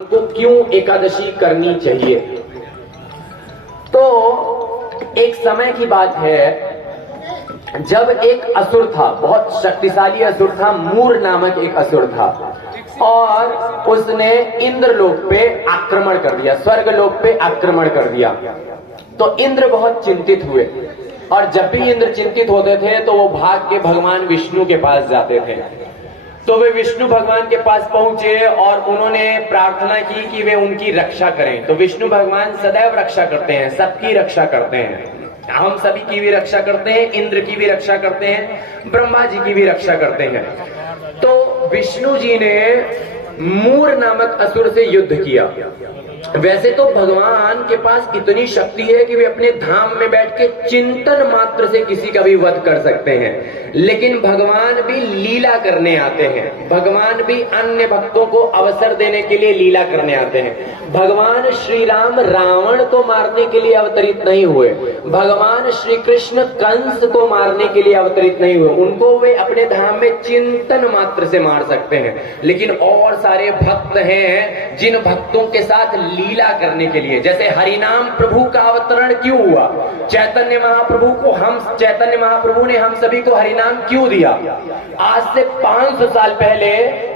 को क्यों एकादशी करनी चाहिए। तो एक समय की बात है जब एक असुर था, बहुत शक्तिशाली असुर था, मूर नामक एक असुर था और उसने इंद्रलोक पे आक्रमण कर दिया, स्वर्गलोक पे आक्रमण कर दिया। तो इंद्र बहुत चिंतित हुए और जब भी इंद्र चिंतित होते थे तो वो भाग के भगवान विष्णु के पास जाते थे। तो वे विष्णु भगवान के पास पहुंचे और उन्होंने प्रार्थना की कि वे उनकी रक्षा करें। तो विष्णु भगवान सदैव रक्षा करते हैं, सबकी रक्षा करते हैं, हम सभी की भी रक्षा करते हैं, इंद्र की भी रक्षा करते हैं, ब्रह्मा जी की भी रक्षा करते हैं। तो विष्णु जी ने मूर नामक असुर से युद्ध किया। वैसे तो भगवान के पास इतनी शक्ति है कि वे अपने धाम में बैठ के चिंतन मात्र से किसी का भी वध कर सकते हैं, लेकिन भगवान भी लीला करने आते हैं। भगवान भी अन्य भक्तों को अवसर देने के लिए लीला करने आते हैं। भगवान श्री राम रावण को मारने के लिए अवतरित नहीं हुए, भगवान श्री कृष्ण कंस को मारने के लिए अवतरित नहीं हुए। उनको वे अपने धाम में चिंतन मात्र से मार सकते हैं, लेकिन और सारे भक्त हैं जिन भक्तों के साथ लीला करने के लिए, जैसे हरिनाम प्रभु का अवतरण क्यों हुआ, चैतन्य महाप्रभु ने हम सभी को हरिनाम क्यों दिया। आज से 500 साल पहले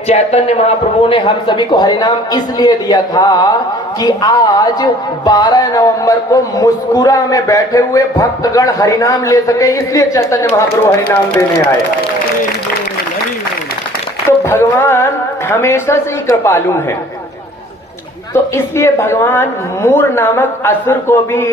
चैतन्य महाप्रभु ने हम सभी को हरिनाम इसलिए दिया था कि आज 12 नवंबर को मुस्कुरा में बैठे हुए भक्तगण हरिनाम ले सके, इसलिए चैतन्य महाप्रभु हरिनाम देने आए। तो भगवान हमेशा से ही कृपालु है, तो इसलिए भगवान मूर नामक असुर को भी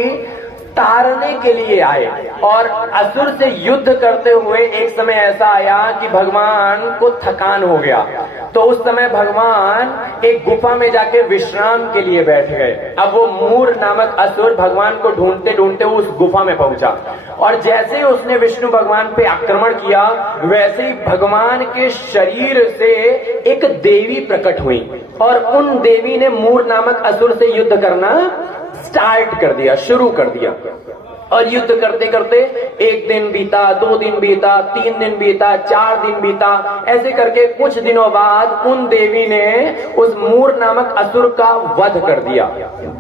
तारने के लिए आए और असुर से युद्ध करते हुए एक समय ऐसा आया कि भगवान को थकान हो गया। तो उस समय भगवान एक गुफा में जाके विश्राम के लिए बैठ गए। अब वो मूर नामक असुर भगवान को ढूंढते ढूंढते उस गुफा में पहुंचा और जैसे ही उसने विष्णु भगवान पे आक्रमण किया, वैसे ही भगवान के शरीर से एक देवी प्रकट हुई और उन देवी ने मूर नामक असुर से युद्ध करना स्टार्ट कर दिया, शुरू कर दिया। और युद्ध करते करते 1 दिन बीता, 2 दिन बीता, 3 दिन बीता, 4 दिन बीता, ऐसे करके कुछ दिनों बाद उन देवी ने उस मूर नामक असुर का वध कर दिया।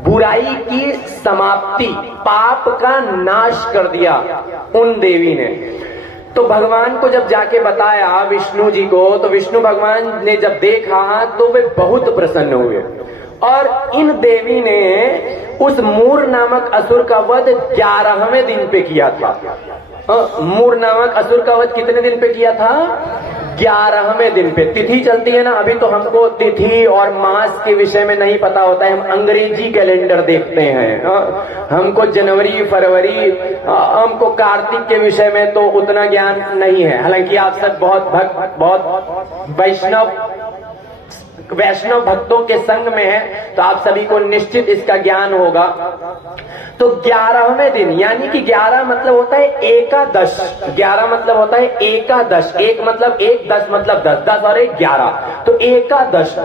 बुराई की समाप्ति, पाप का नाश कर दिया उन देवी ने। तो भगवान को जब जाके बताया विष्णु जी को, तो विष्णु भगवान ने जब देखा तो वे बहुत प्रसन्न हुए और इन देवी ने उस मूर नामक असुर का वध 11वें दिन पे किया था। मूर नामक असुर का वध कितने दिन पे किया था? 11वें दिन पे। तिथि चलती है ना, अभी तो हमको तिथि और मास के विषय में नहीं पता होता है, हम अंग्रेजी कैलेंडर देखते हैं। हमको जनवरी फरवरी, हमको कार्तिक के विषय में तो उतना ज्ञान नहीं है। हालांकि आप सब बहुत भक्त, बहुत वैष्णव भक्तों के संग में है, तो आप सभी को निश्चित इसका ज्ञान होगा। तो 11वें दिन, यानी कि 11 मतलब होता है एकादश, 11 मतलब होता है एकादश, 1 मतलब 1, 10 मतलब 10, 10 और 1 11, तो एकादश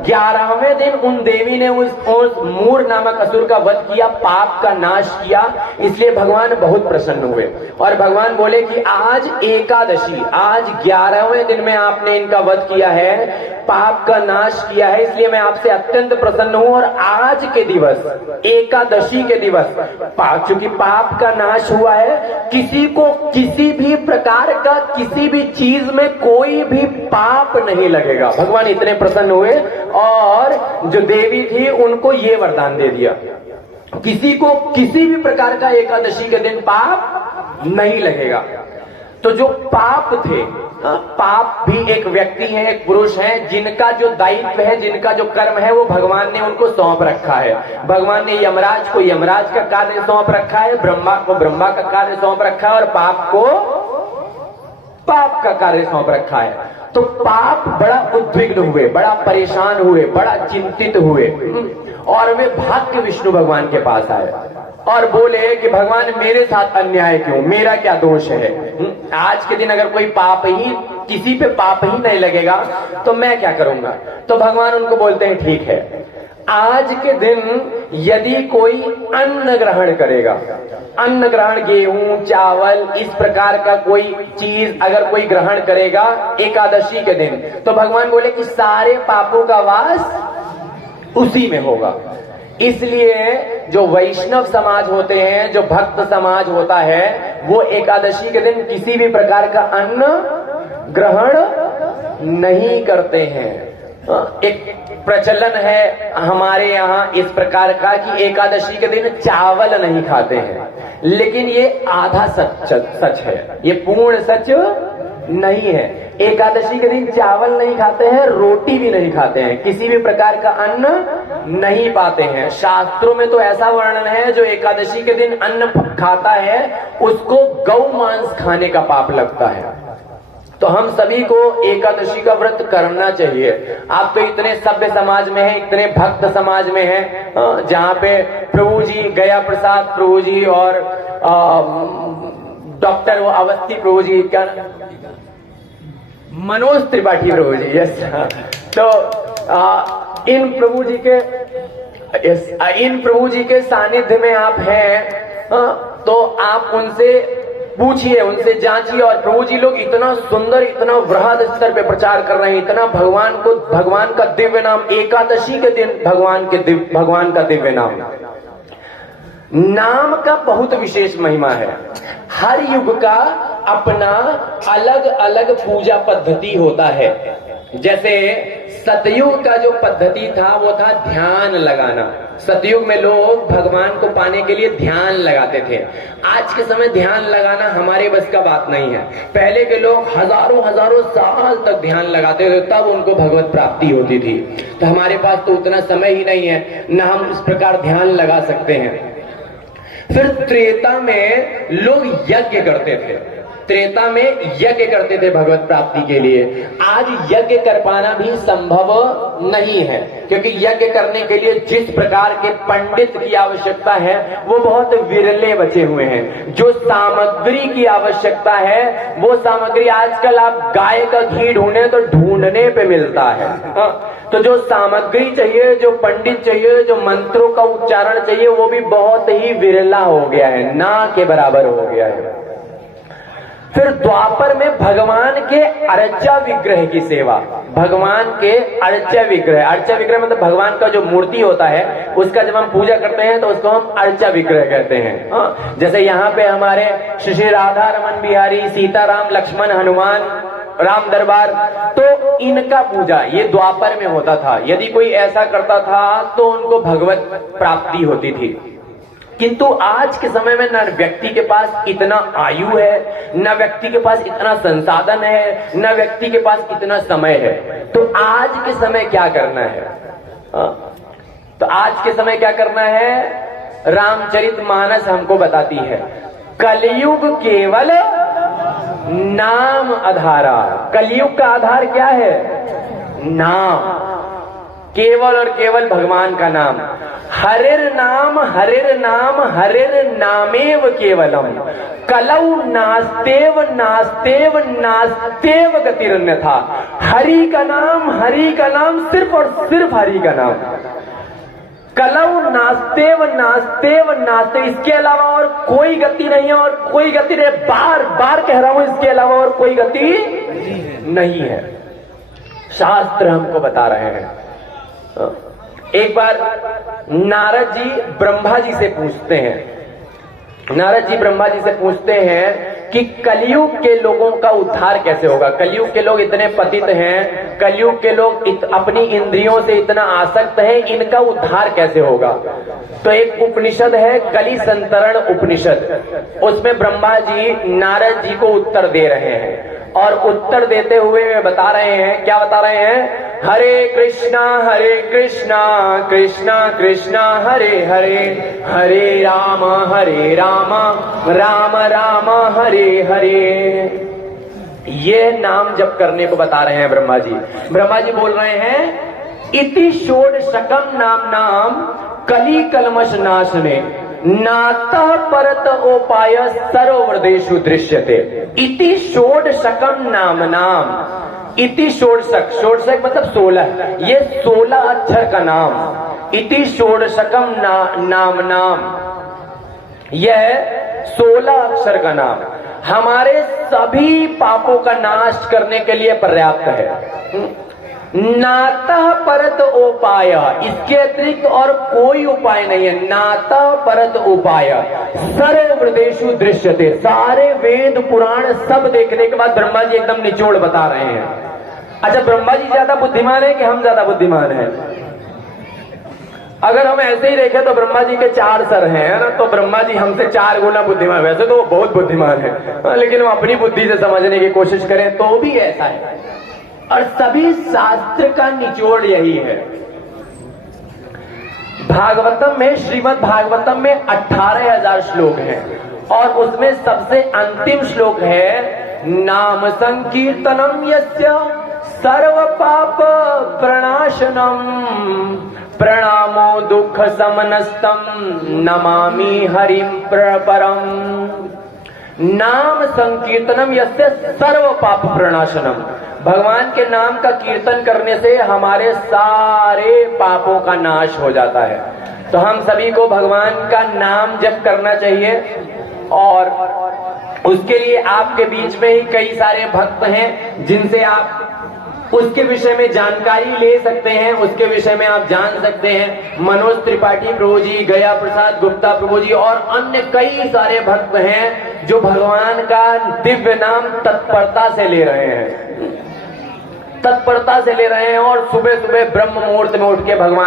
11वें दिन उन देवी ने उस मूर नामक असुर का वध किया, पाप का नाश किया। इसलिए भगवान बहुत प्रसन्न हुए और भगवान बोले कि आज एकादशी, आज 11वें दिन में आपने इनका वध किया है, पाप का नाश किया है, इसलिए मैं आपसे अत्यंत प्रसन्न हूं। और आज के दिवस, एकादशी के दिवस, चूंकि पाप का नाश हुआ है, किसी को किसी भी प्रकार का किसी भी चीज में कोई भी पाप नहीं लगेगा। भगवान इतने प्रसन्न हुए और जो देवी थी उनको ये वरदान दे दिया, किसी को किसी भी प्रकार का एकादशी के दिन पाप नहीं लगेगा। तो जो पाप थे, पाप भी एक व्यक्ति है, एक पुरुष है, जिनका जो दायित्व है, जिनका जो कर्म है, वो भगवान ने उनको सौंप रखा है। भगवान ने यमराज को यमराज का कार्य सौंप रखा है, ब्रह्मा को ब्रह्मा का कार्य सौंप रखा है और पाप को पाप का कार्य सौंप रखा है। तो पाप बड़ा उद्विग्न हुए, बड़ा परेशान हुए, बड़ा चिंतित हुए और वे भाग के विष्णु भगवान के पास आए और बोले कि भगवान मेरे साथ अन्याय क्यों, मेरा क्या दोष है। आज के दिन अगर कोई पाप ही, किसी पे पाप ही नहीं लगेगा तो मैं क्या करूंगा। तो भगवान उनको बोलते हैं ठीक है, आज के दिन यदि कोई अन्न ग्रहण करेगा, अन्न ग्रहण, गेहूं चावल इस प्रकार का कोई चीज अगर कोई ग्रहण करेगा एकादशी के दिन, तो भगवान बोले कि सारे पापों का वास उसी में होगा। इसलिए जो वैष्णव समाज होते हैं, जो भक्त समाज होता है, वो एकादशी के दिन किसी भी प्रकार का अन्न ग्रहण नहीं करते हैं। एक प्रचलन है हमारे यहाँ इस प्रकार का कि एकादशी के दिन चावल नहीं खाते हैं, लेकिन ये आधा सच है, ये पूर्ण सच नहीं है। एकादशी के दिन चावल नहीं खाते हैं, रोटी भी नहीं खाते हैं, किसी भी प्रकार का अन्न नहीं पाते हैं। शास्त्रों में तो ऐसा वर्णन है, जो एकादशी के दिन अन्न खाता है उसको गौ मांस खाने का पाप लगता है। तो हम सभी को एकादशी का व्रत करना चाहिए। आप तो इतने सभ्य समाज में हैं, इतने भक्त समाज में हैं, जहाँ पे प्रभु जी, गया प्रसाद प्रभु जी और डॉक्टर वो अवस्थी प्रभु जी, क्या मनोज त्रिपाठी प्रभु जी, यस। तो इन प्रभु जी के सानिध्य में आप हैं, तो आप उनसे पूछिए, उनसे जांचिए। और प्रभु जी लोग इतना सुंदर, इतना वृहद स्तर पे प्रचार कर रहे हैं, इतना भगवान का दिव्य नाम, एकादशी के दिन भगवान का दिव्य नाम का बहुत विशेष महिमा है। हर युग का अपना अलग अलग पूजा पद्धति होता है। जैसे सतयुग का जो पद्धति था वो था ध्यान लगाना। सतयुग में लोग भगवान को पाने के लिए ध्यान लगाते थे। आज के समय ध्यान लगाना हमारे बस का बात नहीं है। पहले के लोग हजारों साल तक ध्यान लगाते थे, तब उनको भगवत प्राप्ति होती थी। तो हमारे पास तो उतना समय ही नहीं है, न हम इस प्रकार ध्यान लगा सकते हैं। फिर त्रेता में लोग यज्ञ करते थे, त्रेता में यज्ञ करते थे भगवत प्राप्ति के लिए। आज यज्ञ कर पाना भी संभव नहीं है, क्योंकि यज्ञ करने के लिए जिस प्रकार के पंडित की आवश्यकता है वो बहुत विरले बचे हुए हैं। जो सामग्री की आवश्यकता है वो सामग्री आजकल आप गाय का घी ढूंढे तो ढूंढने पे मिलता है। तो जो सामग्री चाहिए, जो पंडित चाहिए, जो मंत्रों का उच्चारण चाहिए, वो भी बहुत ही विरला हो गया है, ना के बराबर हो गया है। फिर द्वापर में भगवान के अर्चा विग्रह की सेवा, भगवान के अर्चा विग्रह मतलब भगवान का जो मूर्ति होता है उसका जब हम पूजा करते हैं तो उसको हम अर्चा विग्रह कहते हैं। जैसे यहाँ पे हमारे श्री राधा रमन बिहारी, सीताराम, लक्ष्मण, हनुमान, राम दरबार, तो इनका पूजा ये द्वापर में होता था। यदि कोई ऐसा करता था तो उनको भगवत प्राप्ति होती थी। किंतु आज के समय में न व्यक्ति के पास इतना आयु है, न व्यक्ति के पास इतना संसाधन है, न व्यक्ति के पास इतना समय है। तो आज के समय क्या करना है? तो आज के समय क्या करना है? रामचरितमानस हमको बताती है, कलयुग केवल नाम आधारा। कलयुग का आधार क्या है? नाम, केवल और केवल भगवान का नाम। हरिर नाम हरिर नामेव केवलम, कलौ नास्तेव नास्तेव नास्तेव गतिरन्यथा। हरि का नाम सिर्फ और सिर्फ हरि का नाम। कलौ नास्तेव नास्तेव नास्तेव, इसके अलावा और कोई गति नहीं है, और कोई गति नहीं, बार बार कह रहा हूं, इसके अलावा और कोई गति नहीं है। शास्त्र हमको बता रहे हैं। एक बार नारद जी ब्रह्मा जी से पूछते हैं कि कलयुग के लोगों का उद्धार कैसे होगा। कलयुग के लोग इतने पतित हैं, कलयुग के लोग अपनी इंद्रियों से इतना आसक्त हैं, इनका उद्धार कैसे होगा। तो एक उपनिषद है, कलि संतरण उपनिषद, उसमें ब्रह्मा जी नारद जी को उत्तर दे रहे हैं। और उत्तर देते हुए वे बता रहे हैं, क्या बता रहे हैं? हरे कृष्णा कृष्णा कृष्णा हरे हरे, हरे राम राम राम हरे हरे। ये नाम जप करने को बता रहे हैं ब्रह्मा जी। ब्रह्मा जी बोल रहे हैं, इति षोडशकम नाम कली कलमश नाशने, नाता परत उपाय सर्वदेशु दृश्यते। इति षोडशकम नाम, इति षोडशक मतलब 16, ये 16 अक्षर का नाम। इति षोडशकम नाम, यह 16 अक्षर का नाम हमारे सभी पापों का नाश करने के लिए पर्याप्त है। नातः परत उपाय, इसके अतिरिक्त और कोई उपाय नहीं है। नातः परत उपाय सर्ववेदेषु दृश्यते, सारे वेद पुराण सब देखने के बाद ब्रह्मा जी एकदम निचोड़ बता रहे हैं। अच्छा, ब्रह्मा जी ज्यादा बुद्धिमान है कि हम ज्यादा बुद्धिमान हैं? अगर हम ऐसे ही देखें तो ब्रह्मा जी के 4 सर हैं, है ना, तो ब्रह्मा जी हमसे 4 गुना बुद्धिमान। वैसे तो वो बहुत बुद्धिमान है, लेकिन हम अपनी बुद्धि से समझने की कोशिश करें तो भी ऐसा है। और सभी शास्त्र का निचोड़ यही है। भागवतम में, श्रीमद् भागवतम में 18,000 श्लोक हैं और उसमें सबसे अंतिम श्लोक है नाम संकीर्तनम यस्य सर्व पाप प्रणाशनम प्रणामो दुख समनस्तम नमामि हरिम परम। नाम संकीर्तनम यस्य सर्व पाप प्रणाशनम, भगवान के नाम का कीर्तन करने से हमारे सारे पापों का नाश हो जाता है। तो हम सभी को भगवान का नाम जप करना चाहिए और उसके लिए आपके बीच में ही कई सारे भक्त हैं जिनसे आप उसके विषय में जानकारी ले सकते हैं, उसके विषय में आप जान सकते हैं। मनोज त्रिपाठी प्रभु जी, गया प्रसाद गुप्ता प्रभु जी और अन्य कई सारे भक्त हैं जो भगवान का दिव्य नाम तत्परता से ले रहे हैं, तत्परता से ले रहे हैं और सुबह सुबह ब्रह्म मुहूर्त में उठ के भगवान